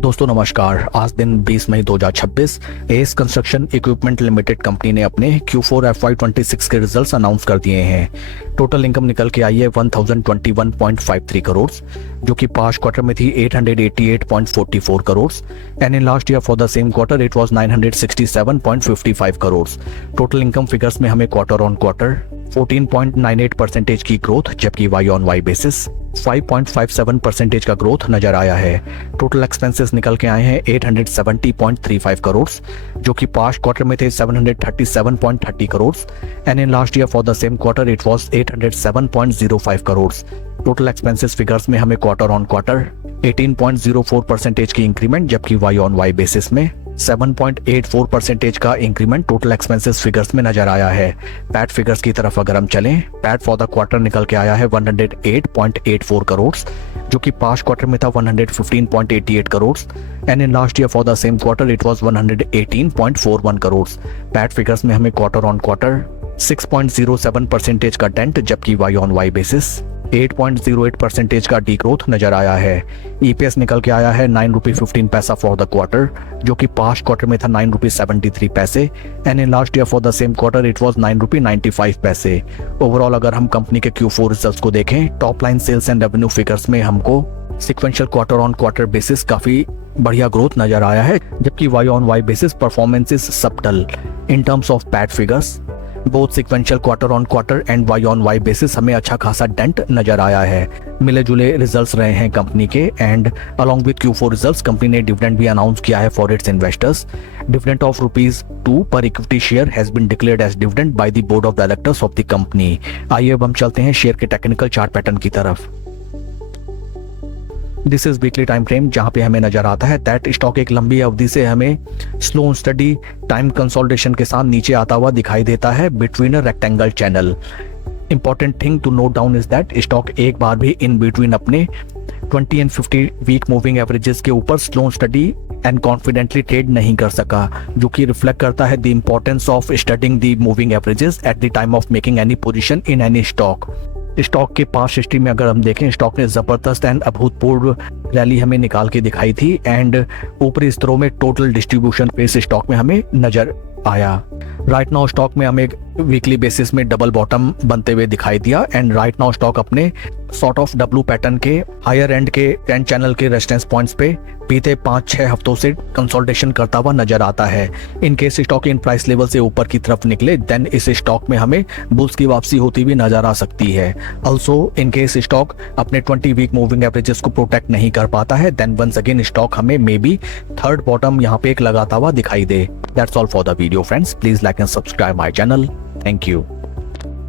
दोस्तों नमस्कार। आज दिन 20 मई 2026 S construction equipment limited company ने अपने Q4 FY26 के रिजल्ट्स अनाउंस कर दिए हैं। टोटल इनकम निकल के आई है 1021.53 करोड़, जो कि पास्ट क्वार्टर में थी 888.44 crore and in last year for the same quarter it was 967.55 crore. Total income figures में हमें क्वार्टर ऑन क्वार्टर 14.98% की ग्रोथ, जबकि वाई ऑन वाई बेसिस 5.57% का ग्रोथ नजर आया है। टोटल एक्सपेंसेस निकल के आए हैं 870.35 करोड़, जो कि पास्ट क्वार्टर में थे 737.30 crore and in last year for the same quarter it was 807.05 crore. Total expenses figures में हमें क्वार्टर ऑन क्वार्टर 18.04% की इंक्रीमेंट, जबकि वाई ऑन वाई बेसिस में 7.84% का इंक्रीमेंट टोटल एक्सपेंसेस फिगर्स में नजर आया है। पैट फिगर्स की तरफ अगर हम चलें, पैट फॉर द क्वार्टर निकल के आया है 108.84 करोड़, जो कि पास्ट क्वार्टर में था 115.88 crore and in last year for the same quarter it was 118.41 crore. PAT figures में हमें क्वार्टर ऑन क्वार्टर 6.07% का डेंट, जबकि वाई ऑन वाई बेसिस 8.08% का डी ग्रोथ नजर आया है। ईपीएस निकल के आया है 9 रुपये 15 पैसा फॉर द क्वार्टर, जो कि पास्ट क्वार्टर में था 9 रुपये 73 पैसे and in last year for the same quarter it was 9 रुपये 95 पैसे। ओवरऑल अगर हम कंपनी के Q4 रिजल्ट्स को देखें, top line sales and revenue figures में हमको sequential quarter on quarter basis काफी बढ़िया ग्रोथ नजर आया है, जबकि Y on Y basis performance is subtle in terms of PAT figures. Both sequential quarter on quarter and Y on Y basis हमें अच्छा खासा डेंट नजर आया है। मिले जुले रिजल्ट्स रहे हैं कंपनी के and along with Q4 results company ने डिविडेंड भी अनाउंस किया है for its investors. Dividend of ₹2 पर equity share has been declared as dividend by the board of directors of the company. आइए अब हम चलते हैं शेयर के टेक्निकल चार्ट पैटर्न की तरफ। This is weekly time frame, जहां पे हमें नजर आता है दैट स्टॉक एक लंबी अवधि से हमें स्लो स्टडी टाइम कंसोलिडेशन के साथ नीचे आता हुआ दिखाई देता है between a rectangle channel. Important thing to note down is that stock एक बार भी इन बिटवीन अपने 20 एंड 50 वीक मूविंग एवरेजेस के ऊपर slow study and confidently trade नहीं कर सका, जो कि रिफ्लेक्ट करता है the importance of studying the moving averages at the time of making any position in any stock. Stock के पास्ट हिस्ट्री में अगर हम देखें, स्टॉक ने जबरदस्त एंड अभूतपूर्व रैली हमें निकाल के दिखाई थी एंड ऊपरी स्तरों में टोटल डिस्ट्रीब्यूशन पे इस स्टॉक में हमें नजर आया। राइट नाउ स्टॉक में हमें वीकली बेसिस में डबल बॉटम बनते हुए दिखाई दिया एंड राइट नाउ स्टॉक अपने सॉर्ट ऑफ डब्लू पैटर्न के हायर एंड के ट्रेंड चैनल के रेजिस्टेंस पॉइंट्स पे बीते 5-6 हफ्तों से कंसोलिडेशन करता हुआ नजर आता है। In case stock in price level से ऊपर की तरफ निकले देन इस स्टॉक में हमें बुल्स की वापसी होती हुई नजर आ सकती है। ऑल्सो इन केस स्टॉक अपने 20 वीक मूविंग एवरेजेस को प्रोटेक्ट नहीं कर पाता है देन वंस अगेन स्टॉक हमें मे बी थर्ड बॉटम यहाँ पे एक लगाता हुआ दिखाई दे। That's all for the video friends, please like and subscribe my channel. Thank you.